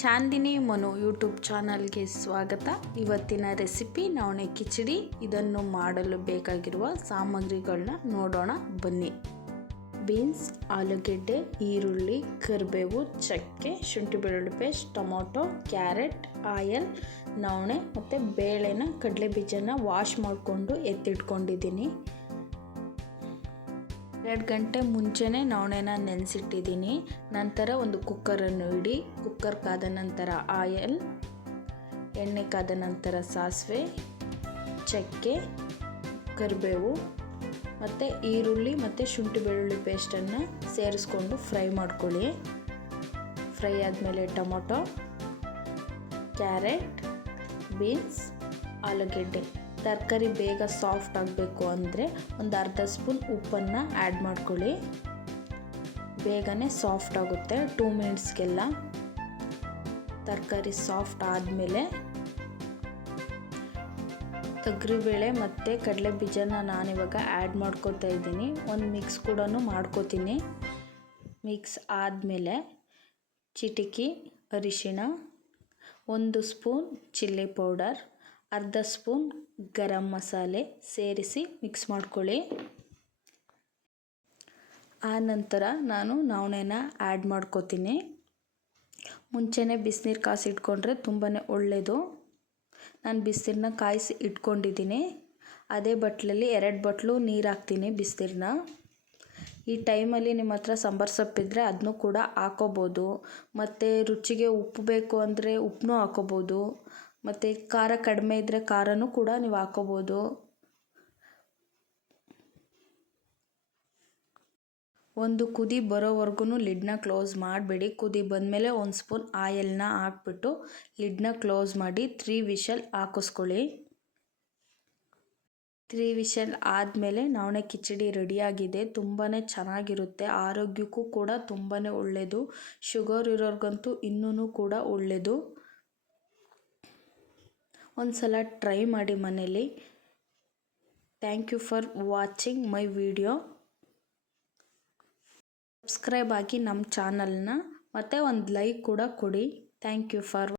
Chandni Manu YouTube ಚಾನಲ್ಗೆ ಸ್ವಾಗತ. ಇವತ್ತಿನ ರೆಸಿಪಿ ನವಣೆ ಕಿಚಡಿ. ಇದನ್ನು ಮಾಡಲು ಬೇಕಾಗಿರುವ ಸಾಮಗ್ರಿಗಳನ್ನ ನೋಡೋಣ, ಬನ್ನಿ. ಬೀನ್ಸ್, ಆಲೂಗೆಡ್ಡೆ, ಈರುಳ್ಳಿ, ಕರಿಬೇವು, ಚಕ್ಕೆ, ಶುಂಠಿ ಬೆಳ್ಳುಳ್ಳಿ ಪೇಸ್ಟ್, ಟೊಮೊಟೊ, ಕ್ಯಾರೆಟ್, ಆಯಲ್, ನವಣೆ ಮತ್ತು ಬೇಳೆನ ಕಡಲೆ ಬೀಜನ ವಾಶ್ ಮಾಡಿಕೊಂಡು ಎತ್ತಿಟ್ಕೊಂಡಿದ್ದೀನಿ. ಎರಡು ಗಂಟೆ ಮುಂಚೆನೇ ನವಣೆನ ನೆನೆಸಿಟ್ಟಿದ್ದೀನಿ. ನಂತರ ಒಂದು ಕುಕ್ಕರನ್ನು ಇಡಿ. ಕುಕ್ಕರ್ ಕಾದ ನಂತರ ಆಯಲ್, ಎಣ್ಣೆ ಕಾದ ನಂತರ ಸಾಸಿವೆ, ಚಕ್ಕೆ, ಕರಿಬೇವು ಮತ್ತು ಈರುಳ್ಳಿ ಮತ್ತು ಶುಂಠಿ ಬೆಳ್ಳುಳ್ಳಿ ಪೇಸ್ಟನ್ನು ಸೇರಿಸ್ಕೊಂಡು ಫ್ರೈ ಮಾಡ್ಕೊಳ್ಳಿ. ಫ್ರೈ ಆದಮೇಲೆ ಟೊಮೊಟೊ, ಕ್ಯಾರೆಟ್, ಬೀನ್ಸ್, ಆಲೂಗೆಡ್ಡೆ. ತರಕಾರಿ ಬೇಗ ಸಾಫ್ಟ್ ಆಗಬೇಕು ಅಂದರೆ ಒಂದು ಅರ್ಧ ಸ್ಪೂನ್ ಉಪ್ಪನ್ನು ಆ್ಯಡ್ ಮಾಡ್ಕೊಳ್ಳಿ. ಬೇಗನೆ ಸಾಫ್ಟ್ ಆಗುತ್ತೆ. ಟೂ ಮಿನಿಟ್ಸ್ಗೆಲ್ಲ ತರಕಾರಿ ಸಾಫ್ಟ್ ಆದಮೇಲೆ ತೊಗರಿಬೇಳೆ ಮತ್ತು ಕಡಲೆ ಬೀಜನ ನಾನಿವಾಗ ಆ್ಯಡ್ ಮಾಡ್ಕೋತಾ ಇದ್ದೀನಿ. ಒಂದು ಮಿಕ್ಸ್ ಕೂಡ ಮಾಡ್ಕೋತೀನಿ. ಮಿಕ್ಸ್ ಆದಮೇಲೆ ಚಿಟಿಕಿ, ಅರಿಶಿಣ, ಒಂದು ಸ್ಪೂನ್ ಚಿಲ್ಲಿ ಪೌಡರ್ ಅರ್ಧ ಸ್ಪೂನ್ ಗರಂ ಮಸಾಲೆ ಸೇರಿಸಿ ಮಿಕ್ಸ್ ಮಾಡ್ಕೊಳ್ಳಿ. ಆ ನಂತರ ನಾನು ನವಣೆನ ಆ್ಯಡ್ ಮಾಡ್ಕೋತೀನಿ. ಮುಂಚೆನೇ ಬಿಸಿನೀರು ಕಾಸಿ ಇಟ್ಕೊಂಡ್ರೆ ತುಂಬಾ ಒಳ್ಳೆಯದು ನಾನು ಬಿಸಿನೀರನ್ನ ಕಾಯಿಸಿ ಇಟ್ಕೊಂಡಿದ್ದೀನಿ. ಅದೇ ಬಟ್ಲಲ್ಲಿ ಎರಡು ಬಟ್ಲು ನೀರು ಹಾಕ್ತೀನಿ ಬಿಸಿನೀರನ್ನ ಈ ಟೈಮಲ್ಲಿ ನಿಮ್ಮ ಹತ್ರ ಸಾಂಬಾರು ಸೊಪ್ಪಿದ್ರೆ ಅದನ್ನು ಕೂಡ ಹಾಕೋಬೋದು. ಮತ್ತು ರುಚಿಗೆ ಉಪ್ಪು ಬೇಕು ಅಂದರೆ ಉಪ್ಪನ್ನೂ ಹಾಕೋಬೋದು. ಮತ್ತು ಖಾರ ಕಡಿಮೆ ಇದ್ದರೆ ಖಾರನೂ ಕೂಡ ನೀವು ಹಾಕೋಬೋದು. ಒಂದು ಕುದಿ ಬರೋವರೆಗೂ ಲಿಡ್ನ ಕ್ಲೋಸ್ ಮಾಡಬೇಡಿ. ಕುದಿ ಬಂದಮೇಲೆ ಒಂದು ಸ್ಪೂನ್ ಆಯಲ್ನ ಹಾಕ್ಬಿಟ್ಟು ಲಿಡ್ನ ಕ್ಲೋಸ್ ಮಾಡಿ ತ್ರೀ ವಿಷಲ್ ಹಾಕಿಸ್ಕೊಳ್ಳಿ. ತ್ರೀ ವಿಷಲ್ ಆದಮೇಲೆ ನವಣೆ ಕಿಚಡಿ ರೆಡಿಯಾಗಿದೆ. ತುಂಬಾ ಚೆನ್ನಾಗಿರುತ್ತೆ. ಆರೋಗ್ಯಕ್ಕೂ ಕೂಡ ತುಂಬಾ ಒಳ್ಳೆಯದು ಶುಗರ್ ಇರೋರ್ಗಂತೂ ಇನ್ನೂ ಕೂಡ ಒಳ್ಳೆಯದು ಒಂದು ಸಲ ಟ್ರೈ ಮಾಡಿ ಮನೇಲಿ. Thank you for watching my video subscribe ಆಗಿ ನಮ್ಮ ಚಾನಲ್ನ ಮತ್ತು ಒಂದು ಲೈಕ್ ಕೂಡ ಕೊಡಿ. Thank you for